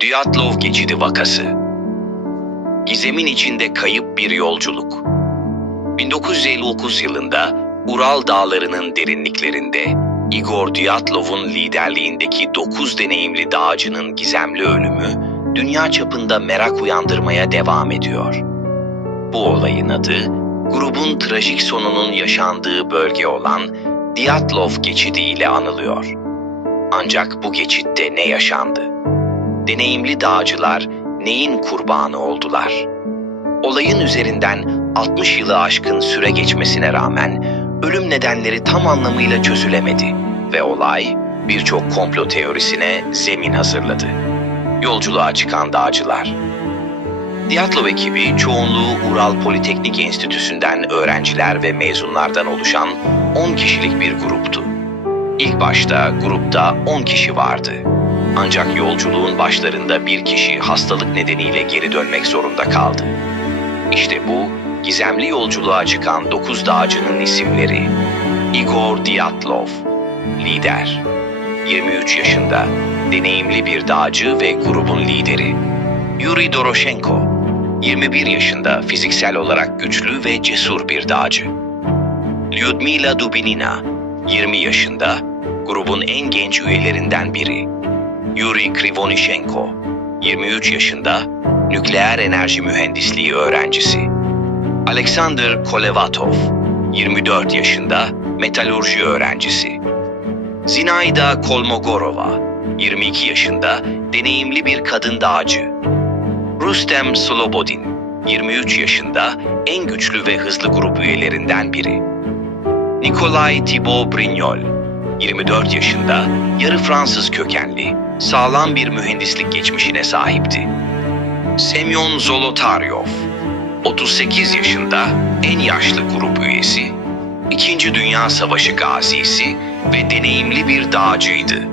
Dyatlov Geçidi Vakası Gizemin içinde kayıp bir yolculuk 1959 yılında Ural Dağları'nın derinliklerinde Igor Dyatlov'un liderliğindeki 9 deneyimli dağcının gizemli ölümü dünya çapında merak uyandırmaya devam ediyor. Bu olayın adı grubun trajik sonunun yaşandığı bölge olan Dyatlov Geçidi ile anılıyor. Ancak bu geçitte ne yaşandı? Deneyimli dağcılar neyin kurbanı oldular? Olayın üzerinden 60 yılı aşkın süre geçmesine rağmen ölüm nedenleri tam anlamıyla çözülemedi ve olay birçok komplo teorisine zemin hazırladı. Yolculuğa çıkan dağcılar. Diyatlov ekibi çoğunluğu Ural Politeknik Enstitüsü'nden öğrenciler ve mezunlardan oluşan 10 kişilik bir gruptu. İlk başta grupta 10 kişi vardı. Ancak yolculuğun başlarında bir kişi hastalık nedeniyle geri dönmek zorunda kaldı. İşte bu gizemli yolculuğa çıkan 9 dağcının isimleri. Igor Dyatlov, lider. 23 yaşında, deneyimli bir dağcı ve grubun lideri. Yuri Doroshenko, 21 yaşında fiziksel olarak güçlü ve cesur bir dağcı. Lyudmila Dubinina, 20 yaşında, grubun en genç üyelerinden biri. Yuri Krivonishenko, 23 yaşında, nükleer enerji mühendisliği öğrencisi. Alexander Kolevatov, 24 yaşında, metalurji öğrencisi. Zinaida Kolmogorova, 22 yaşında, deneyimli bir kadın dağcı. Rustem Slobodin, 23 yaşında, en güçlü ve hızlı grup üyelerinden biri. Nikolay Thibaut Brignol, 24 yaşında, yarı Fransız kökenli, sağlam bir mühendislik geçmişine sahipti. Semyon Zolotaryov, 38 yaşında, en yaşlı grup üyesi, İkinci Dünya Savaşı gazisi ve deneyimli bir dağcıydı.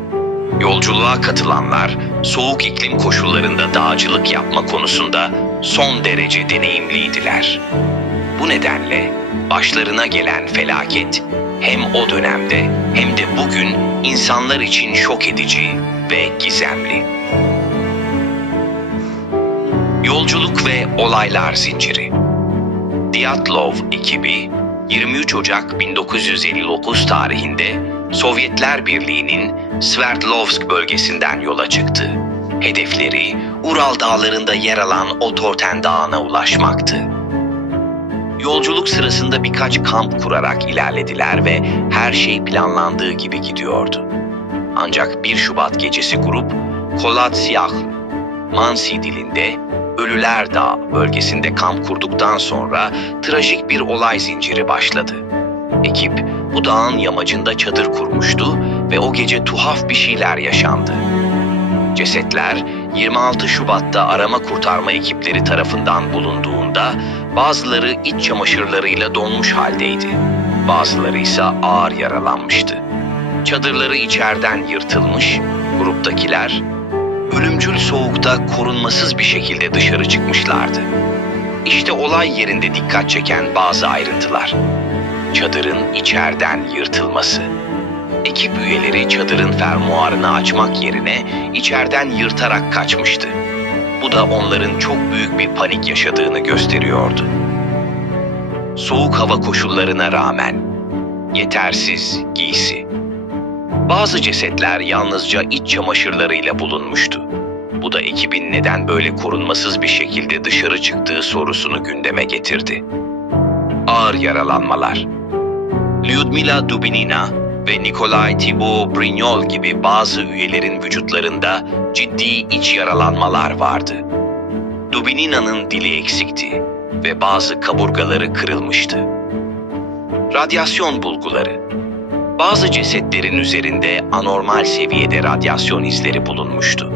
Yolculuğa katılanlar soğuk iklim koşullarında dağcılık yapma konusunda son derece deneyimliydiler. Bu nedenle başlarına gelen felaket hem o dönemde hem de bugün insanlar için şok edici ve gizemli. Yolculuk ve olaylar zinciri. Dyatlov ekibi 23 Ocak 1959 tarihinde Sovyetler Birliği'nin Sverdlovsk bölgesinden yola çıktı. Hedefleri Ural Dağları'nda yer alan Otorten Dağı'na ulaşmaktı. Yolculuk sırasında birkaç kamp kurarak ilerlediler ve her şey planlandığı gibi gidiyordu. Ancak 1 Şubat gecesi grup Kolatsyakh, Mansi dilinde Ölüler Dağı bölgesinde kamp kurduktan sonra trajik bir olay zinciri başladı. Ekip bu dağın yamacında çadır kurmuştu ve o gece tuhaf bir şeyler yaşandı. Cesetler 26 Şubat'ta arama kurtarma ekipleri tarafından bulunduğunda bazıları iç çamaşırlarıyla donmuş haldeydi. Bazıları ise ağır yaralanmıştı. Çadırları içeriden yırtılmış, gruptakiler ölümcül soğukta korunmasız bir şekilde dışarı çıkmışlardı. İşte olay yerinde dikkat çeken bazı ayrıntılar. Çadırın içeriden yırtılması. Ekip üyeleri çadırın fermuarını açmak yerine içeriden yırtarak kaçmıştı. Bu da onların çok büyük bir panik yaşadığını gösteriyordu. Soğuk hava koşullarına rağmen yetersiz giysi. Bazı cesetler yalnızca iç çamaşırlarıyla bulunmuştu. Bu da ekibin neden böyle korunmasız bir şekilde dışarı çıktığı sorusunu gündeme getirdi. Ağır yaralanmalar. Lyudmila Dubinina ve Nikolay Thibaut Brignol gibi bazı üyelerin vücutlarında ciddi iç yaralanmalar vardı. Dubinina'nın dili eksikti ve bazı kaburgaları kırılmıştı. Radyasyon bulguları bazı cesetlerin üzerinde anormal seviyede radyasyon izleri bulunmuştu.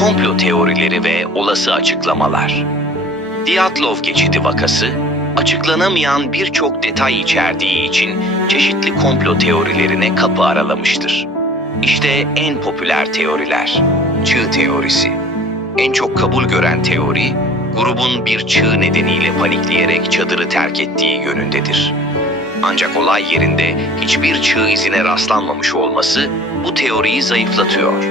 Komplo teorileri ve olası açıklamalar. Dyatlov geçidi vakası, açıklanamayan birçok detay içerdiği için çeşitli komplo teorilerine kapı aralamıştır. İşte en popüler teoriler. Çığ teorisi. En çok kabul gören teori, grubun bir çığ nedeniyle panikleyerek çadırı terk ettiği yönündedir. Ancak olay yerinde hiçbir çığ izine rastlanmamış olması bu teoriyi zayıflatıyor.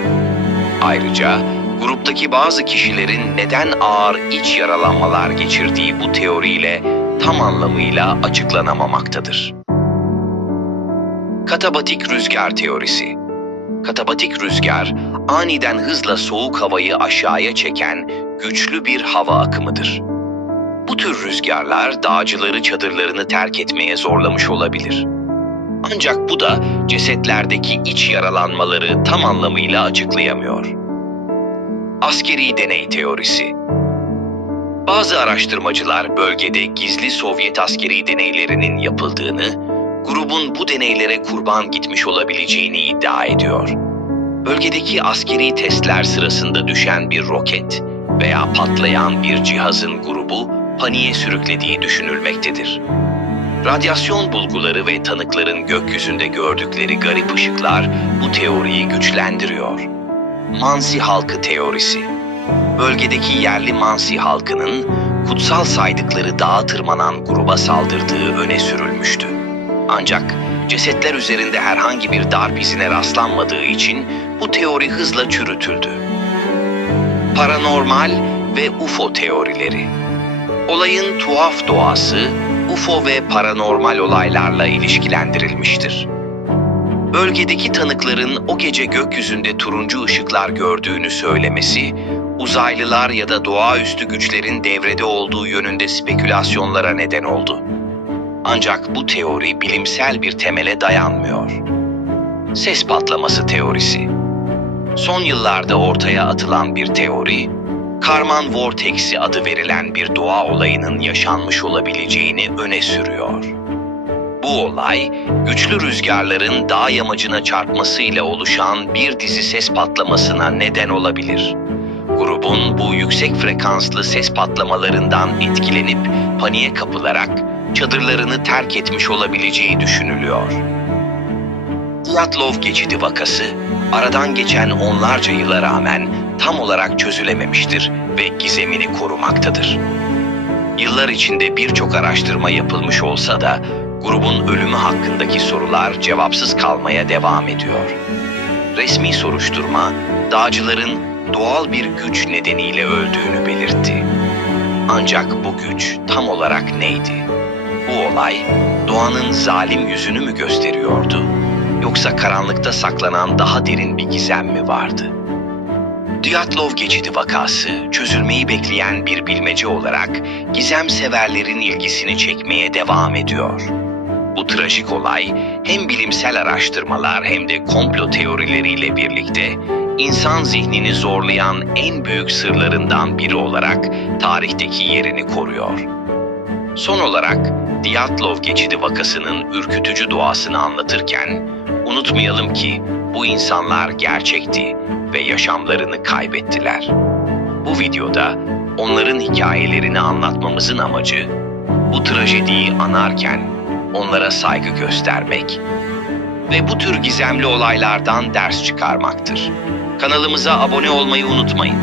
Ayrıca gruptaki bazı kişilerin neden ağır iç yaralanmalar geçirdiği bu teoriyle tam anlamıyla açıklanamamaktadır. Katabatik rüzgar teorisi Katabatik rüzgar, aniden hızla soğuk havayı aşağıya çeken güçlü bir hava akımıdır. Bu tür rüzgarlar dağcıları çadırlarını terk etmeye zorlamış olabilir. Ancak bu da cesetlerdeki iç yaralanmaları tam anlamıyla açıklayamıyor. Askeri deney teorisi Bazı araştırmacılar bölgede gizli Sovyet askeri deneylerinin yapıldığını, grubun bu deneylere kurban gitmiş olabileceğini iddia ediyor. Bölgedeki askeri testler sırasında düşen bir roket veya patlayan bir cihazın grubu paniğe sürüklediği düşünülmektedir. Radyasyon bulguları ve tanıkların gökyüzünde gördükleri garip ışıklar bu teoriyi güçlendiriyor. Mansi halkı teorisi Bölgedeki yerli Mansi halkının kutsal saydıkları dağa tırmanan gruba saldırdığı öne sürülmüştü. Ancak cesetler üzerinde herhangi bir darp izine rastlanmadığı için bu teori hızla çürütüldü. Paranormal ve UFO teorileri Olayın tuhaf doğası UFO ve paranormal olaylarla ilişkilendirilmiştir. Bölgedeki tanıkların o gece gökyüzünde turuncu ışıklar gördüğünü söylemesi, uzaylılar ya da doğaüstü güçlerin devrede olduğu yönünde spekülasyonlara neden oldu. Ancak bu teori bilimsel bir temele dayanmıyor. Ses patlaması teorisi. Son yıllarda ortaya atılan bir teori, Karman Vortex'i adı verilen bir doğa olayının yaşanmış olabileceğini öne sürüyor. Bu olay, güçlü rüzgarların dağ yamacına çarpmasıyla oluşan bir dizi ses patlamasına neden olabilir. Grubun bu yüksek frekanslı ses patlamalarından etkilenip paniğe kapılarak çadırlarını terk etmiş olabileceği düşünülüyor. Dyatlov geçidi vakası, aradan geçen onlarca yıla rağmen tam olarak çözülememiştir ve gizemini korumaktadır. Yıllar içinde birçok araştırma yapılmış olsa da grubun ölümü hakkındaki sorular cevapsız kalmaya devam ediyor. Resmi soruşturma, dağcıların doğal bir güç nedeniyle öldüğünü belirtti. Ancak bu güç tam olarak neydi? Bu olay doğanın zalim yüzünü mü gösteriyordu? Yoksa karanlıkta saklanan daha derin bir gizem mi vardı? Dyatlov geçidi vakası çözülmeyi bekleyen bir bilmece olarak gizem severlerin ilgisini çekmeye devam ediyor. Bu trajik olay hem bilimsel araştırmalar hem de komplo teorileriyle birlikte insan zihnini zorlayan en büyük sırlarından biri olarak tarihteki yerini koruyor. Son olarak Dyatlov geçidi vakasının ürkütücü doğasını anlatırken unutmayalım ki bu insanlar gerçekti ve yaşamlarını kaybettiler. Bu videoda onların hikayelerini anlatmamızın amacı bu trajediyi anarken onlara saygı göstermek ve bu tür gizemli olaylardan ders çıkarmaktır. Kanalımıza abone olmayı unutmayın.